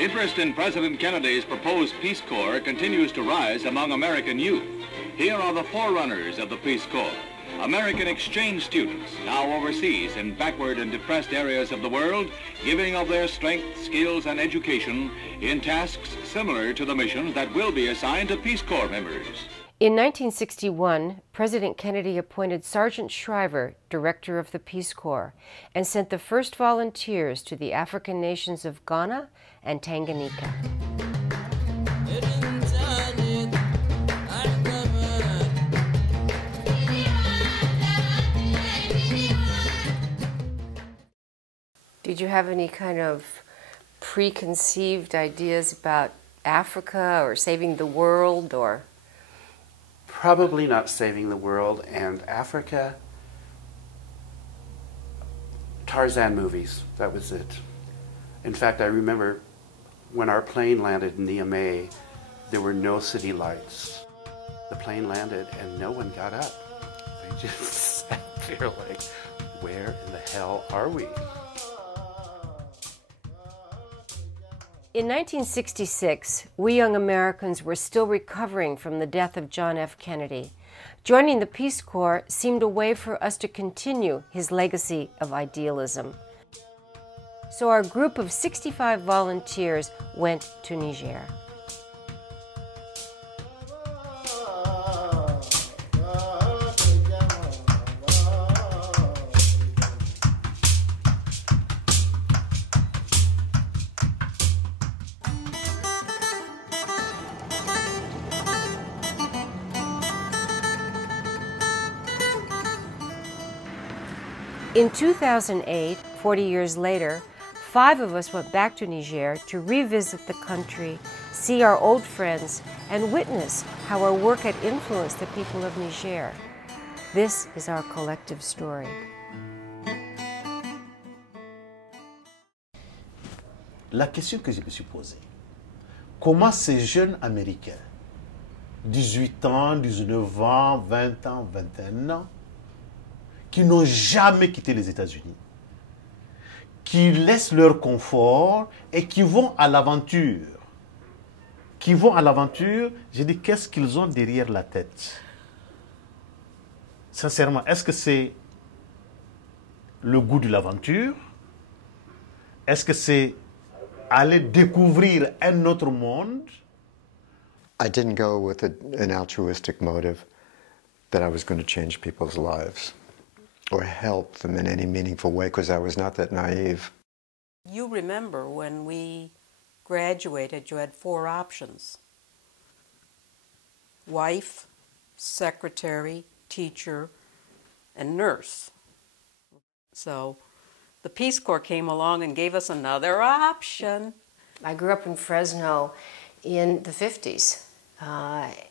Interest in President Kennedy's proposed Peace Corps continues to rise among American youth. Here are the forerunners of the Peace Corps. American exchange students, now overseas in backward and depressed areas of the world, giving of their strength, skills, and education in tasks similar to the missions that will be assigned to Peace Corps members. In 1961, President Kennedy appointed Sergeant Shriver director of the Peace Corps and sent the first volunteers to the African nations of Ghana and Tanganyika. Did you have any kind of preconceived ideas about Africa or saving the world, or? Probably not saving the world, and Africa, Tarzan movies, that was it. In fact, I remember when our plane landed in Niamey, there were no city lights. The plane landed and no one got up. They just sat there like, where in the hell are we? In 1966, we young Americans were still recovering from the death of John F. Kennedy. Joining the Peace Corps seemed a way for us to continue his legacy of idealism. So our group of 65 volunteers went to Niger. In 2008, 40 years later, 5 of us went back to Niger to revisit the country, see our old friends, and witness how our work had influenced the people of Niger. This is our collective story. La question que je me suis posée, comment ces jeunes Américains, 18 ans, 19 ans, 20 ans, 21 ans, qui n'ont jamais quitté les États-Unis, qui laissent leur confort et qui vont à l'aventure. Je dis, qu'est-ce qu'ils ont derrière la tête? Sincèrement, est-ce que c'est le goût de l'aventure? Est-ce que c'est aller découvrir un autre monde? I didn't go with an altruistic motive that I was going to change people's lives or help them in any meaningful way, because I was not that naive. You remember when we graduated, you had 4 options: wife, secretary, teacher, and nurse. So the Peace Corps came along and gave us another option. I grew up in Fresno in the 50s,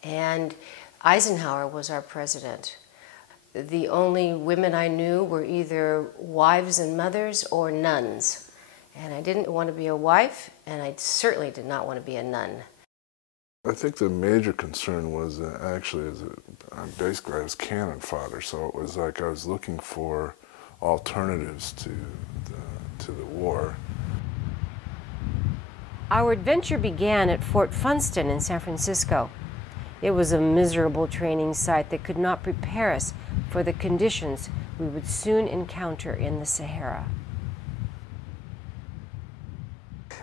and Eisenhower was our president. The only women I knew were either wives and mothers or nuns. And I didn't want to be a wife, and I certainly did not want to be a nun. I think the major concern was actually, basically I was cannon fodder, so it was like I was looking for alternatives to the war. Our adventure began at Fort Funston in San Francisco. It was a miserable training site that could not prepare us for the conditions we would soon encounter in the Sahara.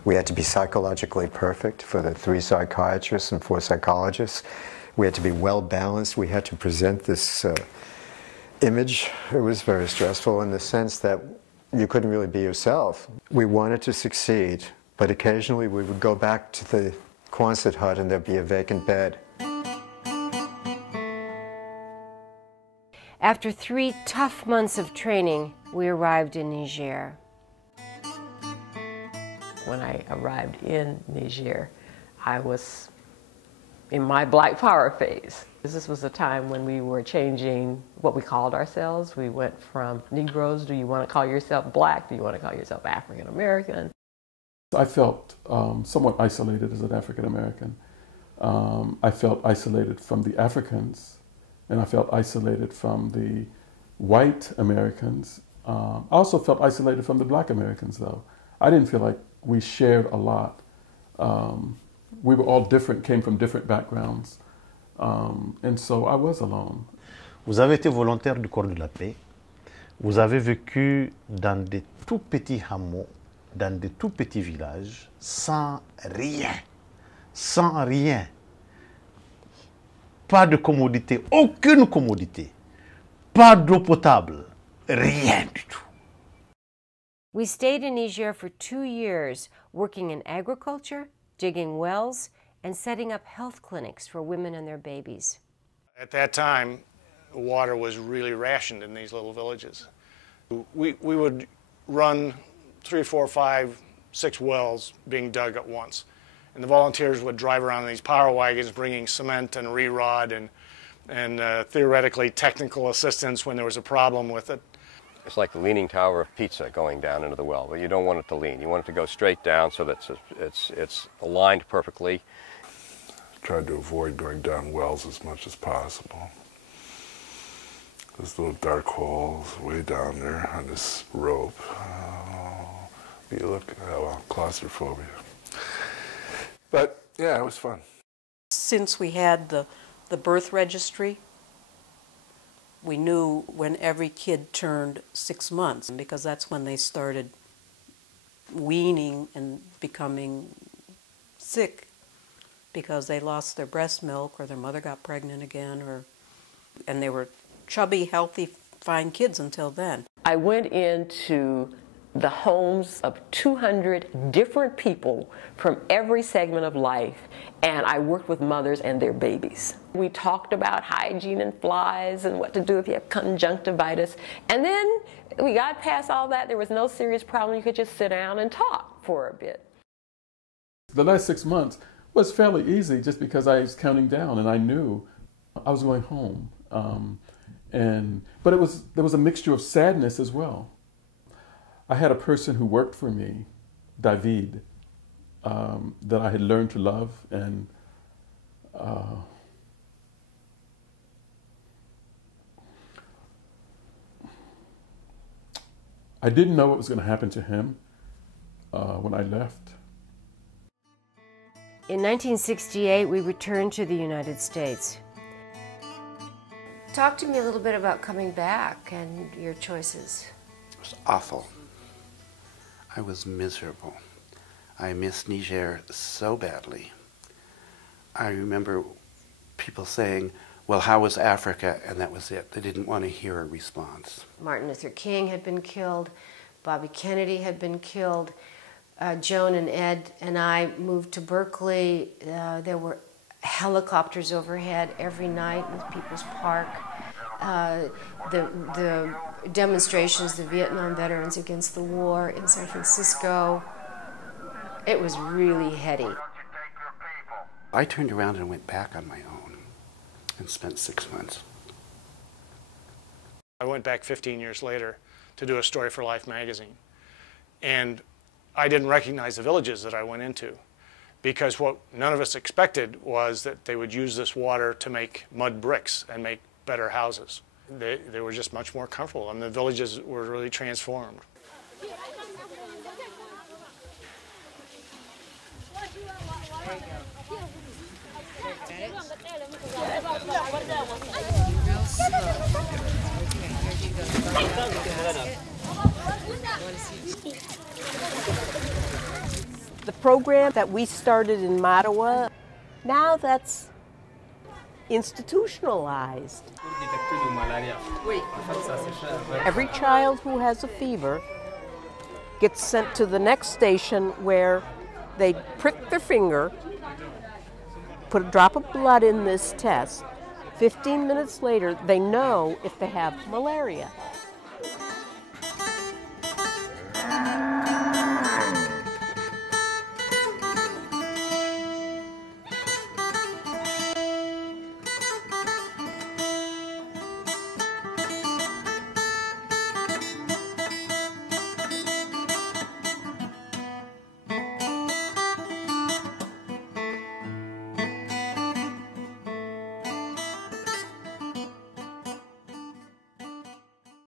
We had to be psychologically perfect for the 3 psychiatrists and 4 psychologists. We had to be well balanced. We had to present this image. It was very stressful in the sense that you couldn't really be yourself. We wanted to succeed, but occasionally we would go back to the Quonset hut and there'd be a vacant bed. After 3 tough months of training, we arrived in Niger. When I arrived in Niger, I was in my Black Power phase. This was a time when we were changing what we called ourselves. We went from Negroes, do you want to call yourself Black? Do you want to call yourself African American? I felt somewhat isolated as an African American. I felt isolated from the Africans, and I felt isolated from the white Americans. I also felt isolated from the Black Americans, though. I didn't feel like we shared a lot We were all different, came from different backgrounds. And so I was alone. Vous avez été volontaire du corps de la paix. Vous avez vécu dans des tout petits hameaux, dans des tout petits villages, sans rien. Sans rien. Pas de commodité, aucune commodité. Pas d'eau potable, rien du tout. We stayed in Niger for 2 years, working in agriculture, digging wells, and setting up health clinics for women and their babies. At that time, water was really rationed in these little villages. We would run 3, 4, 5, 6 wells being dug at once. And the volunteers would drive around in these power wagons bringing cement and re-rod and theoretically technical assistance when there was a problem with it. It's like the leaning tower of pizza going down into the well, but you don't want it to lean. You want it to go straight down so that it's aligned perfectly. Tried to avoid going down wells as much as possible. Those little dark holes way down there on this rope. Oh, you look, well, claustrophobia. But yeah, it was fun. Since we had the birth registry, we knew when every kid turned 6 months, because that's when they started weaning and becoming sick because they lost their breast milk or their mother got pregnant again, and they were chubby, healthy, fine kids until then. I went into the homes of 200 different people from every segment of life, and I worked with mothers and their babies. We talked about hygiene and flies and what to do if you have conjunctivitis, and then we got past all that. There was no serious problem. You could just sit down and talk for a bit. The last 6 months was fairly easy just because I was counting down and I knew I was going home. But there was a mixture of sadness as well. I had a person who worked for me, David, that I had learned to love, and I didn't know what was going to happen to him when I left. In 1968, we returned to the United States. Talk to me a little bit about coming back and your choices. It was awful. I was miserable. I missed Niger so badly. I remember people saying, well, how was Africa? And that was it. They didn't want to hear a response. Martin Luther King had been killed. Bobby Kennedy had been killed. Joan and Ed and I moved to Berkeley. There were helicopters overhead every night with People's Park. The demonstrations, the Vietnam veterans against the war in San Francisco. It was really heady. I turned around and went back on my own and spent 6 months. I went back 15 years later to do a story for Life magazine. And I didn't recognize the villages that I went into, because what none of us expected was that they would use this water to make mud bricks and make better houses. They were just much more comfortable, and the villages were really transformed. The program that we started in Mattawa, now that's institutionalized. Every child who has a fever gets sent to the next station where they prick their finger, put a drop of blood in this test. 15 minutes later, they know if they have malaria.